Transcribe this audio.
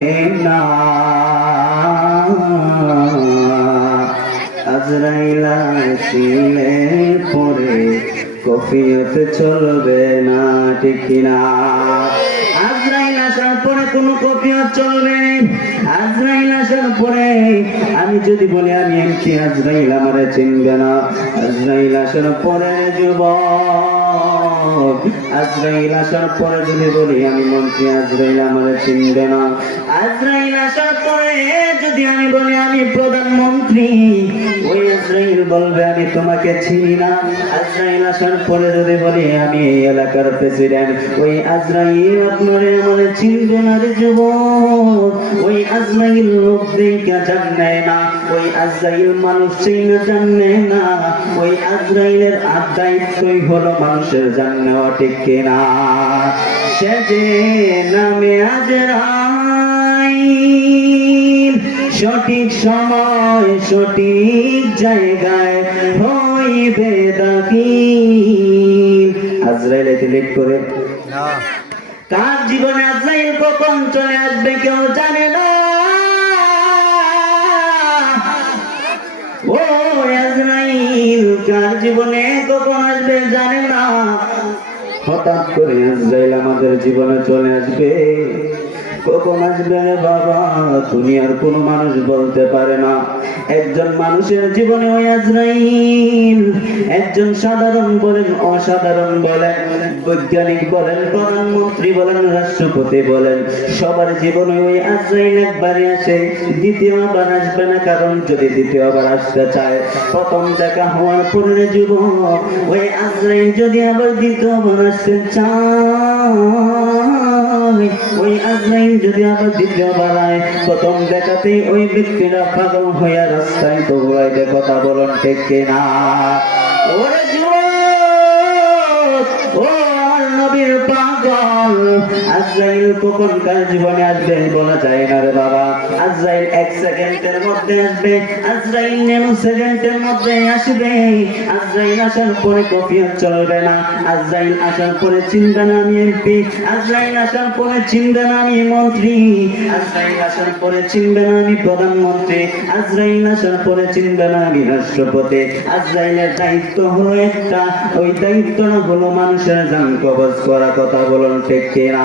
না আজরাইল আসিলে পরে কফিয়ত চলবে না, ঠিক কিনা? আজরাইল আসার পরে কোনো কফিয়ত চলবে। আজরাইল আসার পরে আমি যদি বলি আমি এমপি, আজরাইল আমারে চিনবে না। আজরাইল আসার পরে যুবক, আজরাইল আসার পরে যদি বলি আমি মন্ত্রী, আজরাইল আমারে চিনবে না। আজরাইল আসার পরে যদি আমি বলি আমি প্রধানমন্ত্রী, ওই আজরাইল বলবে আমি তোমাকে চিনি না। আজরাইল আসার পরে যদি বলি আমি এই এলাকার প্রেসিডেন্ট, ওই আজরাইল আপনারে আমারে চিনবে না রে যুবক। ওই আজরাইল লোক দেখে জানে না, ওই আজরাইল মানুষ চিনে জানে না। ওই আজরাইলের দায়িত্বই হলো মানুষের জান নেওয়া, ঠিক কিনা? সে যে নামে আজরাইল সঠিক সময় সঠিক জায়গায় হইবে দাখিল। আজরাইল এতে লেট করে কার জীবনে আজরাইল কখন চলে আসবে কেউ জানে না। ও আজরাইল কার জীবনে কখন আসবে জানে না। হঠাৎ করে আজরাইল আমাদের জীবনে চলে আসবে। কখন আসবে বাবা, দুনিয়ার কোনো মানুষ বলতে পারে না। একজন মানুষের জীবনে ওই আজরাইল, একজন সাধারণ বলেন অসাধারণ বলেন, বৈজ্ঞানিক বলেন, প্রধানমন্ত্রী বলেন, রাষ্ট্রপতি বলেন, সবার জীবনে ওই আজরাইল একবারই আসে, দ্বিতীয়বার আসবে না। কারণ যদি দ্বিতীয়বার আসতে চায়, প্রথম দেখা হওয়ার পরে যুবক, ওই আজরাইল যদি আবার দ্বিতীয়বার আসতে চায়, ওই আজরাইল যদি আবার দ্বিতীয়বার আয়, প্রথম দেখাতেই ওই ব্যক্তিরা পাগল হইয়া রাস্তায় দৌড়াইবে। কথা বলুন, ঠিক কিনা? ওরে যুবক, ও নবীর পাগল, আজরাইল কখন কার জীবনে আসবে বলা যায় না রে বাবা। আজরাইল 1 সেকেন্ডের মধ্যে আসবে, আজরাইল ন্যানো সেকেন্ডের মধ্যে আসবে। আজরাইল আসার পরে কফিয়ত চলবে না। আজরাইল আসার পরে চিনবে না আমি এমপি, আজরাইল আসার পরে চিনবে না আমি মন্ত্রী, আজরাইল আসার পরে চিনবে না আমি প্রধানমন্ত্রী, আজরাইল আসার পরে চিনবে না আমি রাষ্ট্রপতি। আজরাইলের দায়িত্ব হলো একটা, ওই দায়িত্বটা হলো মানুষের জান কবজ করা। কথা বলুন, ঠিক কিনা?